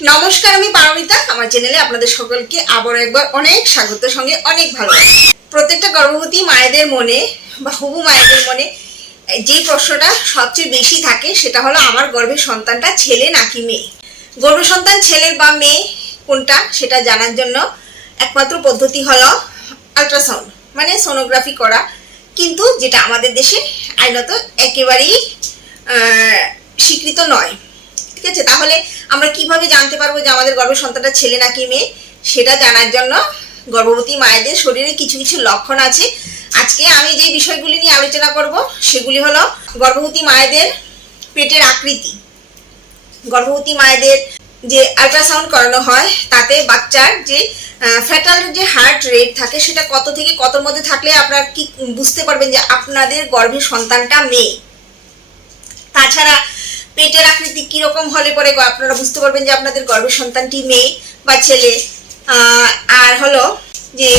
নমস্কার, আমি পারমিতা। আমার চ্যানেলে আপনাদের সকলকে আবার একবার অনেক স্বাগতের সঙ্গে অনেক ভালো প্রত্যেকটা গর্ভবতী মায়েদের মনে বা হবু মায়েদের মনে যেই প্রশ্নটা সবচেয়ে বেশি থাকে, সেটা হলো, আমার গর্ভের সন্তানটা ছেলে নাকি মেয়ে? গর্ভ সন্তান ছেলে বা মেয়ে কোনটা, সেটা জানার জন্য একমাত্র পদ্ধতি হলো আলট্রাসাউন্ড মানে সোনোগ্রাফি করা। কিন্তু যেটা আমাদের দেশে আইনত একেবারেই স্বীকৃত নয়। ঠিক আছে? তাহলে আমরা কীভাবে জানতে পারব যে আমাদের গর্ভের সন্তানটা ছেলে নাকি মেয়ে? সেটা জানার জন্য গর্ভবতী মায়েদের শরীরে কিছু কিছু লক্ষণ আছে। আজকে আমি যে বিষয়গুলি নিয়ে আলোচনা করব, সেগুলি হলো গর্ভবতী মায়েদের পেটের আকৃতি। গর্ভবতী মায়েদের যে আল্ট্রাসাউন্ড করানো হয়, তাতে বাচ্চার যে ফ্যাটাল যে হার্ট রেট থাকে, সেটা কত থেকে কতর মধ্যে থাকলে আপনারা কি বুঝতে পারবেন যে আপনাদের গর্ভের সন্তানটা মেয়ে? তাছাড়া পেটের আকৃতি কীরকম হলে পরে আপনারা বুঝতে পারবেন যে আপনাদের গর্ভের সন্তানটি মেয়ে বা ছেলে। আর হলো যে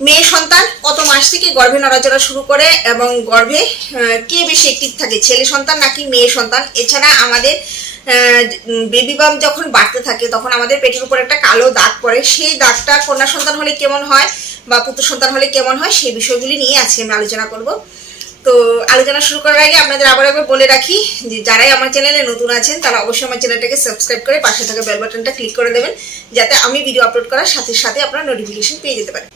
মেয়ে সন্তান কত মাস থেকে গর্ভে নড়াচড়া শুরু করে এবং গর্ভে কে বেশি একটিভ থাকে, ছেলে সন্তান নাকি মেয়ে সন্তান? এছাড়া আমাদের বেবি বাম যখন বাড়তে থাকে, তখন আমাদের পেটের উপর একটা কালো দাগ পড়ে। সেই দাগটা কন্যা সন্তান হলে কেমন হয় বা পুত্র সন্তান হলে কেমন হয় সেই বিষয়গুলি নিয়ে আজকে আমি আলোচনা করব। তো আলোচনা শুরু করার আগে আপনাদের আবার একবার বলে রাখি যে যারাই আমার চ্যানেলে নতুন আছেন, তারা অবশ্যই আমার চ্যানেলটাকে সাবস্ক্রাইব করে পাশে থাকা বেল বাটনটা ক্লিক করে দেবেন, যাতে আমি ভিডিও আপলোড করার সাথে সাথে আপনারা নোটিফিকেশন পেয়ে যেতে পারেন।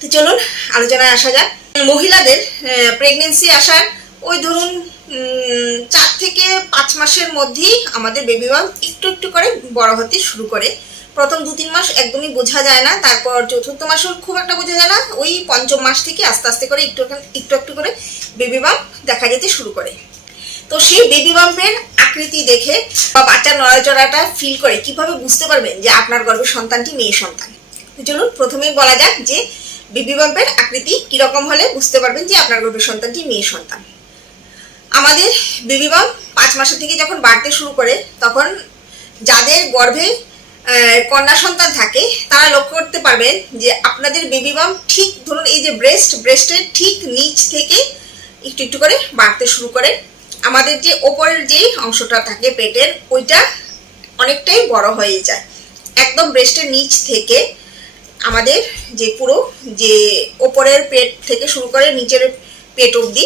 তো চলুন, আলোচনায় আসা যাক। মহিলাদের প্রেগনেন্সি আসার ওই ধরুন চার থেকে পাঁচ মাসের মধ্যেই আমাদের বেবি বাম একটু একটু করে বড় হতে শুরু করে। প্রথম দু তিন মাস একদমই বোঝা যায় না, তারপর চতুর্থ মাসও খুব একটা বোঝা যায় না, ওই পঞ্চম মাস থেকে আস্তে আস্তে করে একটু একটু- একটু করে বেবি বাম দেখা যেতে শুরু করে। তো সেই বেবি বাম্পের আকৃতি দেখে বা বাচ্চার নড়াচড়াটা ফিল করে কীভাবে বুঝতে পারবেন যে আপনার গর্ভের সন্তানটি মেয়ে সন্তান? চলুন প্রথমেই বলা যাক যে বেবি বাম্পের আকৃতি কীরকম হলে বুঝতে পারবেন যে আপনার গর্ভের সন্তানটি মেয়ে সন্তান। আমাদের বেবি বাম্প পাঁচ মাসের থেকে যখন বাড়তে শুরু করে, তখন যাদের গর্ভে কন্যা সন্তান থাকে, তারা লক্ষ্য করতে পারবেন যে আপনাদের বেবি বাম ঠিক ধরুন এই যে ব্রেস্ট ব্রেস্টের ঠিক নিচ থেকে একটু একটু করে বাড়তে শুরু করে। আমাদের যে ওপরের যে অংশটা থাকে পেটের, ওইটা অনেকটাই বড় হয়ে যায়। একদম ব্রেস্টের নিচ থেকে আমাদের যে পুরো যে ওপরের পেট থেকে শুরু করে নিচের পেট অবধি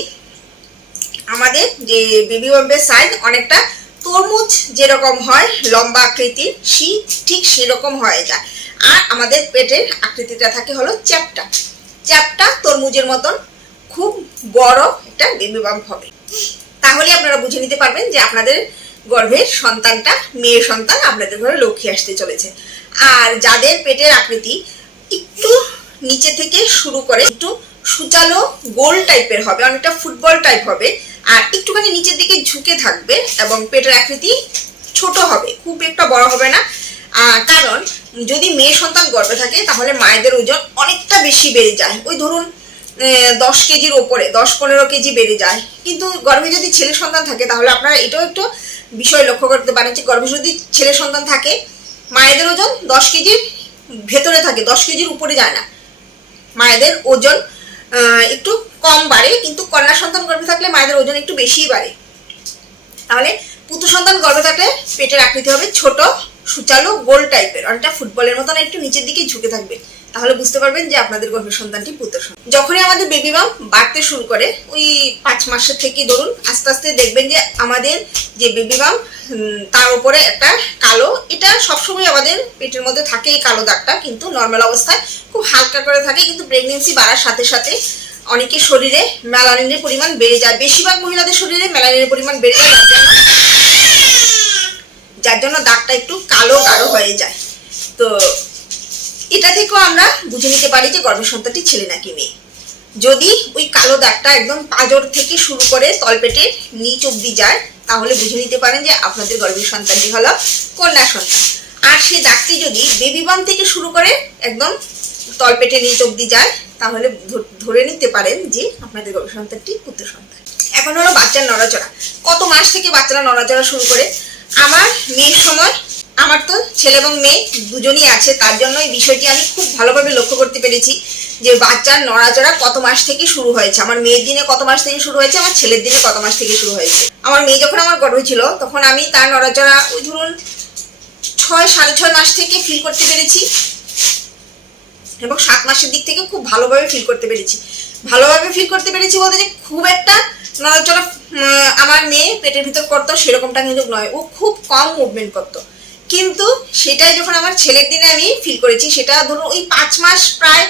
আমাদের যে বেবি বাম্পের সাইজ অনেকটা তরমুজ যেরকম হয়, লম্বা আকৃতির সি ঠিক সেরকম হয়ে যায়। আর আমাদের পেটের আকৃতিটা থাকে হলো চ্যাপটা। চ্যাপটা তরমুজের মতন খুব বড় একটা বেবি বাম্প হবে। তাহলে আপনারা বুঝে নিতে পারবেন যে আপনাদের গর্ভের সন্তানটা মেয়ে সন্তান আপনাদের ঘরে লক্ষ্মী আসতে চলেছে। আর যাদের পেটের আকৃতি একটু নিচে থেকে শুরু করে একটু সুচালো গোল টাইপের হবে, অনেকটা ফুটবল টাইপ হবে আর একটুখানি নিচের দিকে ঝুঁকে থাকবে এবং পেটের আকৃতি ছোট হবে, খুব একটা বড় হবে না। কারণ যদি মেয়ে সন্তান গর্ভে থাকে, তাহলে মায়েদের ওজন অনেকটা বেশি বেড়ে যায়। ওই ধরুন দশ কেজির ওপরে, দশ পনেরো কেজি বেড়ে যায়। কিন্তু গর্ভে যদি ছেলে সন্তান থাকে, তাহলে আপনারা এটাও একটু বিষয় লক্ষ্য করতে পারেন যে গর্ভে যদি ছেলে সন্তান থাকে, মায়েদের ওজন দশ কেজির ভেতরে থাকে, দশ কেজির উপরে যায় না। মায়েদের ওজন একটু কম বাড়ে, কিন্তু কন্যা সন্তান গর্ভে থাকলে মায়েদের ওজন একটু বেশিই বাড়ে। তাহলে পুত্র সন্তান গর্ভে থাকলে পেটের আকৃতি হবে ছোট সুচালো গোল টাইপের অনেকটা ফুটবলের মতন একটু নিচের দিকে ঝুঁকে থাকবে। তাহলে বুঝতে পারবেন যে আপনাদের গর্ভের সন্তানটি পুত্র সন্তান। যখনই আমাদের বেবি বাম বাড়তে শুরু করে, ওই পাঁচ মাসের থেকে ধরুন, আস্তে আস্তে দেখবেন যে আমাদের যে বেবি বাম তার উপরে একটা কালো, এটা সবসময় আমাদের পেটের মধ্যে থাকে এই কালো দাগটা, কিন্তু নর্মাল অবস্থায় খুব হালকা করে থাকে, কিন্তু প্রেগনেন্সি বাড়ার সাথে সাথে অনেকের শরীরে মেলানিনের পরিমাণ বেড়ে যায়। বেশিরভাগ মহিলাদের শরীরে মেলানিনের পরিমাণ বেড়ে যায় যার জন্য দাগটা একটু কালো গাঢ় হয়ে যায়। তো এটা থেকেও আমরা বুঝে নিতে পারি যে গর্ভের সন্তানটি ছেলে নাকি মেয়ে। যদি ওই কালো দাগটা একদম পাজর থেকে শুরু করে তলপেটের নিচ অব্দি যায়, তাহলে বুঝে নিতে পারেন যে আপনাদের গর্ভের সন্তানটি হলো কন্যা সন্তান। আর সেই দাগটি যদি বেবি বাম থেকে শুরু করে একদম তলপেটের নিচ অব্দি যায়, তাহলে ধরে নিতে পারেন যে আপনাদের গর্ভের সন্তানটি পুত্র সন্তান। এখন হলো বাচ্চার নড়াচড়া। কত মাস থেকে বাচ্চারা নড়াচড়া শুরু করে? আমার মেয়ের সময়, আমার তো ছেলে এবং মেয়ে দুজনই আছে, তার জন্য এই বিষয়টি আমি খুব ভালোভাবে লক্ষ্য করতে পেরেছি যে বাচ্চার নড়াচড়া কত মাস থেকে শুরু হয়েছে। আমার মেয়ের দিনে কত মাস থেকে শুরু হয়েছে, আমার ছেলের দিনে কত মাস থেকে শুরু হয়েছে। আমার মেয়ে যখন আমার গর্ভে ছিল, তখন আমি তার নড়াচড়া ওই ধরুন ছয়, সাড়ে ছয় মাস থেকে ফিল করতে পেরেছি এবং সাত মাসের দিক থেকে খুব ভালোভাবে ফিল করতে পেরেছি। ভালোভাবে ফিল করতে পেরেছি বলতে যে খুব একটা উম, আমার মেয়ে পেটের ভিতর করতো সেরকমটা কিন্তু নয়। ও খুব কম মুভমেন্ট করতো। কিন্তু সেটাই যখন আমার ছেলের দিনে আমি ফিল করেছি সেটা ধরুন ওই পাঁচ মাস প্রায়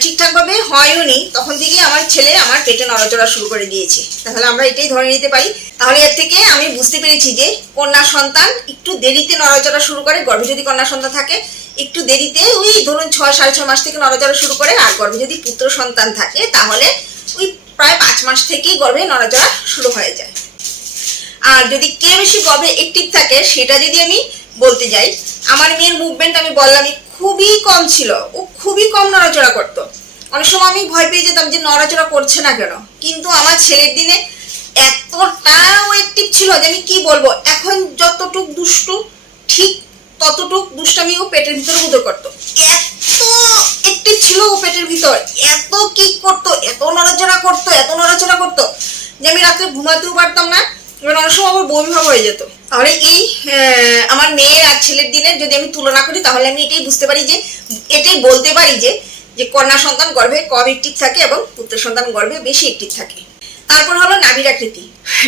ঠিকঠাকভাবে হয়ও নি তখন থেকেই আমার ছেলে আমার পেটে নড়াচড়া শুরু করে দিয়েছে। তাহলে আমরা এটাই ধরে নিতে পারি। তাহলে এর থেকে আমি বুঝতে পেরেছি যে কন্যা সন্তান একটু দেরিতে নড়াচড়া শুরু করে গর্ভে যদি কন্যা সন্তান থাকে একটু দেরিতে ওই ধরুন ছয় সাড়ে ছয় মাস থেকে নড়াচড়া শুরু করে আর গর্ভে যদি পুত্র সন্তান থাকে তাহলে প্রায় পাঁচ মাস থেকেই গর্ভে নড়াচড়া শুরু হয়ে যায়। আর যদি কে বেশি গর্ভে একটিভ থাকে, সেটা যদি আমি বলতে যাই, আমার মেয়ের মুভমেন্ট আমি বললামই খুবই কম ছিল। ও খুবই কম নড়াচড়া করতো। অনেক সময় আমি ভয় পেয়ে যেতাম যে নড়াচড়া করছে না কেন? কিন্তু আমার ছেলের দিনে এতটা ও অ্যাক্টিভ ছিল যে আমি কি বলব? এখন যতটুক দুষ্টু, ঠিক ততটুক দুষ্টামি ও পেটের ভিতরে বোধ করতো। এত অ্যাক্টিভ ছিল ও পেটের ভিতর। এত কিক করতো? এত নড়াচড়া করতো, এত নড়াচড়া করতো যে আমি রাত্রে ঘুমাতেও পারতাম না। এবার অনেক সময় আমার বমি ভাব হয়ে যেত। তাহলে এই আমার মেয়ের আর ছেলের দিনের যদি আমি তুলনা করি, তাহলে আমি এটাই বুঝতে পারি যে, এটাই বলতে পারি যে যে কন্যা সন্তান গর্ভে কম একটিভ থাকে এবং পুত্র সন্তান গর্ভে বেশি একটিভ থাকে। তারপর হলো নাভির আকৃতি।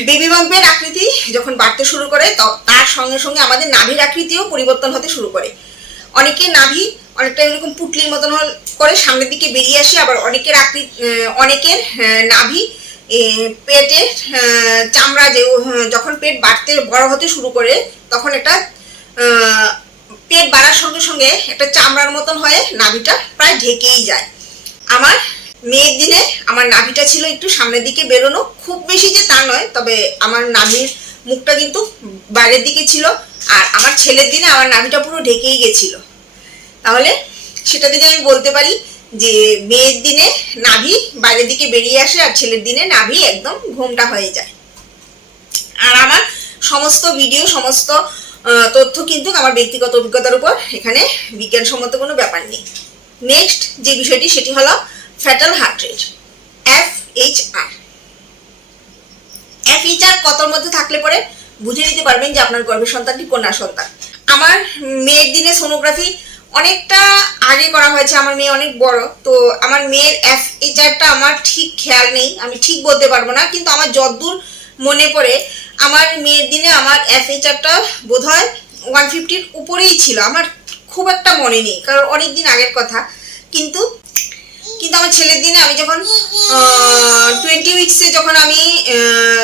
বেবি বাম্পের আকৃতি যখন বাড়তে শুরু করে তার সঙ্গে সঙ্গে আমাদের নাভির আকৃতিও পরিবর্তন হতে শুরু করে। অনেকের নাভি অনেকটা এরকম পুটলির মতন করে সামনের দিকে বেরিয়ে আসে আবার অনেকের আকৃতি অনেকের নাভি পেটে চামড়া যে যখন পেট বাড়তে বড় হতে শুরু করে তখন আহ, পেট বাড়ার সঙ্গে সঙ্গে একটা চামড়ার মতন হয়ে নাভিটা প্রায় ঢেকেই যায়। আমার মেয়ের দিনে আমার নাভিটা ছিল একটু সামনের দিকে বেরোনো খুব বেশি যে তা নয় তবে আমার নাভির মুখটা কিন্তু বাইরের দিকে ছিল, আর আমার ছেলের দিনে আমার নাভিটা পুরো ঢেকেই গেছিল। তাহলে সেটা থেকে আমি বলতে পারি যে মেয়ের দিনে নাভি বাইরের দিকে বেরিয়ে আসে আর ছেলের দিনে নাভি একদম ঘোমটা হয়ে যায়। আর আমার সমস্ত ভিডিও সমস্ত তথ্য কিন্তু আমার ব্যক্তিগত অভিজ্ঞতার উপর এখানে বিজ্ঞানসম্মত কোনো ব্যাপার নেই। নেক্সট যে বিষয়টি, সেটি হলো fatal heart rate F H R H R কতর মধ্যে থাকলে পরে বুঝে নিতে পারবেন যে আপনার গর্ভের সন্তানটি কন্যা সন্তান। আমার মেয়ের দিনে সোনোগ্রাফি অনেকটা আগে করা হয়েছে, আমার মেয়ে অনেক বড়, তো আমার মেয়ের এফ এইচআরটা আমার ঠিক খেয়াল নেই, আমি ঠিক বলতে পারব না, কিন্তু আমার যদ্দূর মনে পড়ে, আমার মেয়ের দিনে আমার এফ এইচআরটা বোধ হয় ওয়ান ফিফটির উপরেই ছিল, আমার খুব একটা মনে নেই, কারণ অনেক দিন আগের কথা, কিন্তু কিন্তু আমার ছেলের দিনে আমি যখন টোয়েন্টি উইক্সে যখন আমি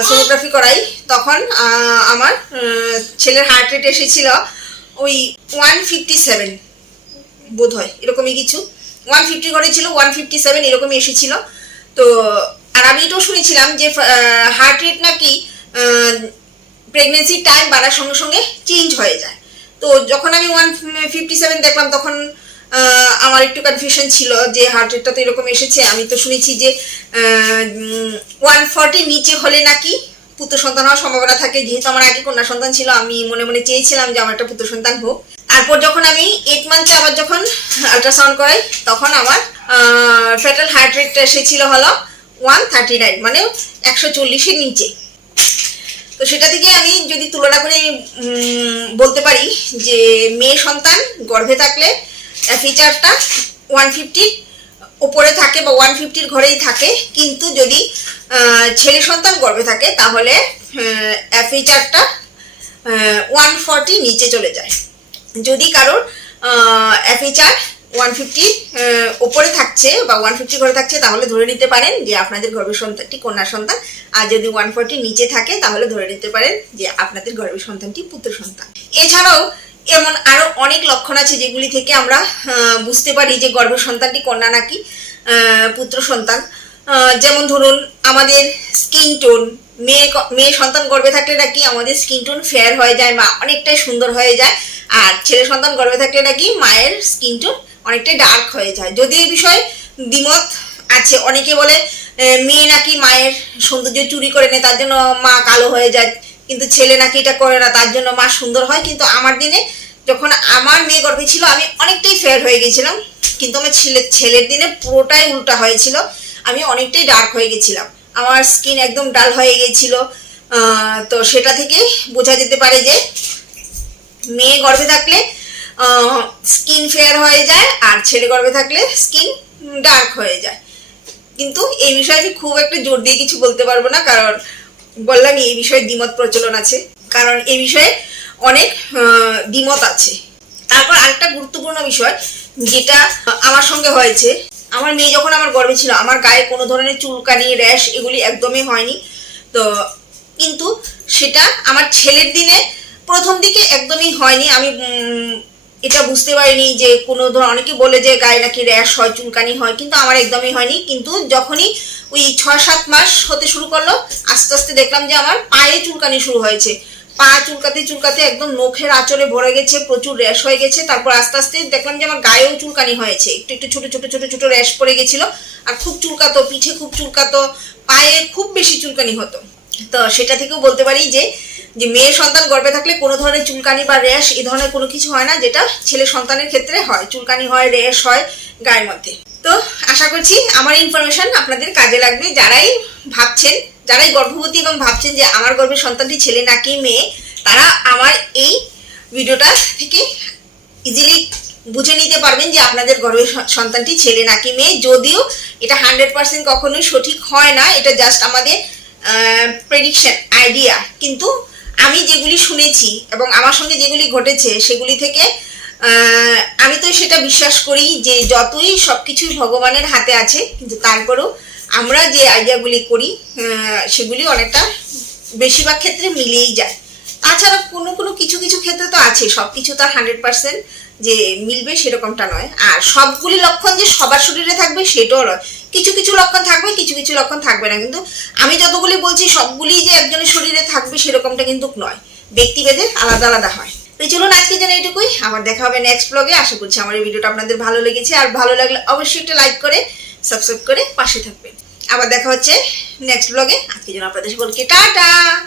সোনোগ্রাফি করাই, তখন আমার ছেলের হার্ট রেট এসেছিল ওই ওয়ান ফিফটি সেভেন বোধ হয় এরকমই কিছু। ওয়ান ফিফটি ঘরে ছিল ওয়ান ফিফটি সেভেন এরকমই এসেছিল। তো, আর আমি এটাও শুনেছিলাম যে হার্ট রেট নাকি প্রেগনেন্সির টাইম বাড়ার সঙ্গে সঙ্গে চেঞ্জ হয়ে যায়। তো যখন আমি ওয়ান ফিফটি সেভেন দেখলাম, তখন আমার একটু কনফিউশন ছিল যে হার্ট রেটটা তো এরকম এসেছে। আমি তো শুনেছি যে ওয়ান ফর্টির নিচে হলে নাকি পুত্র সন্তান হওয়ার সম্ভাবনা থাকে। যেহেতু আমার আগে কন্যা সন্তান ছিল, আমি মনে মনে চেয়েছিলাম যে আমার একটা পুত্র সন্তান হোক। তারপর যখন আমি এইট মান্থে আবার যখন আল্ট্রাসাউন্ড করাই, তখন আমার ফেটাল হার্ট রেটটা এসেছিল হলো ওয়ান থার্টি নাইন মানে একশো চল্লিশের নিচে। তো সেটা থেকে আমি যদি তুলনা করে আমি বলতে পারি যে মেয়ে সন্তান গর্ভে থাকলে ফিচারটা ওয়ান ফিফটির ওপরে থাকে বা ওয়ান ফিফটির ঘরেই থাকে। কিন্তু যদি ছেলে সন্তান গর্ভে থাকে, তাহলে ফিচারটা ওয়ান ফর্টি নিচে চলে যায়। যদি কারোর এফএইচআর ওয়ান ফিফটি ওপরে থাকছে বা ওয়ান ফিফটি ঘরে থাকছে, তাহলে ধরে নিতে পারেন যে আপনাদের গর্ভের সন্তানটি কন্যা সন্তান। আর যদি ওয়ান ফর্টি নিচে থাকে, তাহলে ধরে নিতে পারেন যে আপনাদের গর্ভের সন্তানটি পুত্র সন্তান। এছাড়াও এমন আরও অনেক লক্ষণ আছে যেগুলি থেকে আমরা বুঝতে পারি যে গর্ভের সন্তানটি কন্যা নাকি পুত্র সন্তান। যেমন ধরুন, আমাদের স্কিন টোন মেয়ে মেয়ে সন্তান গর্ভে থাকলে নাকি আমাদের স্কিন টোন ফেয়ার হয়ে যায়, মা অনেকটাই সুন্দর হয়ে যায়, আর ছেলে সন্তান গর্ভে থাকলে নাকি মায়ের স্কিন টোন অনেকটাই ডার্ক হয়ে যায়। যদি এই বিষয়ে দ্বিমত আছে, অনেকে বলে মেয়ে নাকি মায়ের সৌন্দর্য চুরি করে নেয়, তার জন্য মা কালো হয়ে যায় কিন্তু ছেলে নাকি এটা করে না, তার জন্য মা সুন্দর হয়। কিন্তু আমার দিনে যখন আমার মেয়ে গর্ভে ছিল, আমি অনেকটাই ফেয়ার হয়ে গেছিলাম। কিন্তু আমার ছেলে, ছেলের দিনে পুরোটাই উল্টা হয়েছিল। আমি অনেকটাই ডার্ক হয়ে গেছিলাম। আমার স্কিন একদম ডাল হয়ে গেছিল। তো সেটা থেকে বোঝা যেতে পারে যে মেয়ে গর্ভে থাকলে স্কিন ফেয়ার হয়ে যায় আর ছেলে গর্ভে থাকলে স্কিন ডার্ক হয়ে যায়। কিন্তু এই বিষয়ে আমি খুব একটা জোর দিয়ে কিছু বলতে পারব না, কারণ বললাম, এই বিষয়ে দ্বিমত প্রচলন আছে। কারণ এই বিষয়ে অনেক দ্বিমত আছে। তারপর আরেকটা গুরুত্বপূর্ণ বিষয়, যেটা আমার সঙ্গে হয়েছে। আমার মেয়ে যখন আমার গর্ভে ছিল, আমার গায়ে কোনো ধরনের চুলকানি, র্যাশ এগুলি একদমই হয়নি। তো, কিন্তু সেটা আমার ছেলের দিনে প্রথম দিকে একদমই হয়নি। আমি এটা বুঝতে পারিনি যে কোনো ধর, অনেকে বলে যে গায়ে নাকি র্যাশ হয়, চুলকানি হয়, কিন্তু আমার একদমই হয়নি। কিন্তু যখনই ওই ছয় সাত মাস হতে শুরু করল, আস্তে আস্তে দেখলাম যে আমার পায়ে চুলকানি শুরু হয়েছে। পা চুলকাতে চুলকাতে একদম নখের আঁচলে ভরে গেছে, প্রচুর র্যাশ হয়ে গেছে। তারপর আস্তে আস্তে দেখলাম যে আমার গায়েও চুলকানি হয়েছে। একটু একটু ছোট ছোট ছোট ছোট র্যাশ পড়ে গেছিল আর খুব চুলকাতো, পিঠে খুব চুলকাতো, পায়ে খুব বেশি চুলকানি হতো। তো সেটা থেকেও বলতে পারি যে যে মেয়ে সন্তান গর্ভে থাকলে কোনো ধরনের চুলকানি বা র্যাশ এই ধরনের কোনো কিছু হয় না, যেটা ছেলে সন্তানের ক্ষেত্রে হয়। চুলকানি হয়, র্যাশ হয় গায়ের মধ্যে। তো আশা করছি আমার ইনফরমেশন আপনাদের কাজে লাগবে। যারাই ভাবছেন, যারাই গর্ভবতী এবং ভাবছেন যে আমার গর্ভের সন্তানটি ছেলে নাকি মেয়ে, তারা আমার এই ভিডিওটা থেকে ইজিলি বুঝে নিতে পারবেন যে আপনাদের গর্ভের সন্তানটি ছেলে নাকি মেয়ে। যদিও এটা হান্ড্রেড পার্সেন্ট কখনোই সঠিক হয় না, এটা জাস্ট আমাদের প্রেডিকশন আইডিয়া কিন্তু আমি যেগুলি শুনেছি এবং আমার সঙ্গে যেগুলি ঘটেছে সেগুলি থেকে আমি তো সেটা বিশ্বাস করি যে যতই সব কিছুই ভগবানের হাতে আছে, কিন্তু তারপরেও আমরা যে আইডিয়াগুলি করি সেগুলি অনেকটা বেশিরভাগ ক্ষেত্রে মিলেই যায়। তাছাড়া কোনো কোনো কিছু কিছু ক্ষেত্রে তো আছে সব কিছু তার হান্ড্রেড পার্সেন্ট যে মিলবে সেরকমটা নয়। আর সবগুলি লক্ষণ যে সবার শরীরে থাকবে সেটাও নয়। কিছু কিছু লক্ষণ থাকবে, কিছু কিছু লক্ষণ থাকবে না। কিন্তু আমি যতগুলি বলছি, সবগুলি যে একজনের শরীরে থাকবে সেরকমটা কিন্তু নয়। ব্যক্তিভেদে আলাদা আলাদা হয়। তো চলুন আজকে যেন এটুকুই। আবার দেখা হবে নেক্সট ব্লগে আশা করছি আমার এই ভিডিওটা আপনাদের ভালো লেগেছে। আর ভালো লাগলে অবশ্যই একটা লাইক করে সাবস্ক্রাইব করে পাশে থাকবেন। আবার দেখা হচ্ছে নেক্সট ব্লগে আজকে যেন আপনাদের সকলকে টাটা!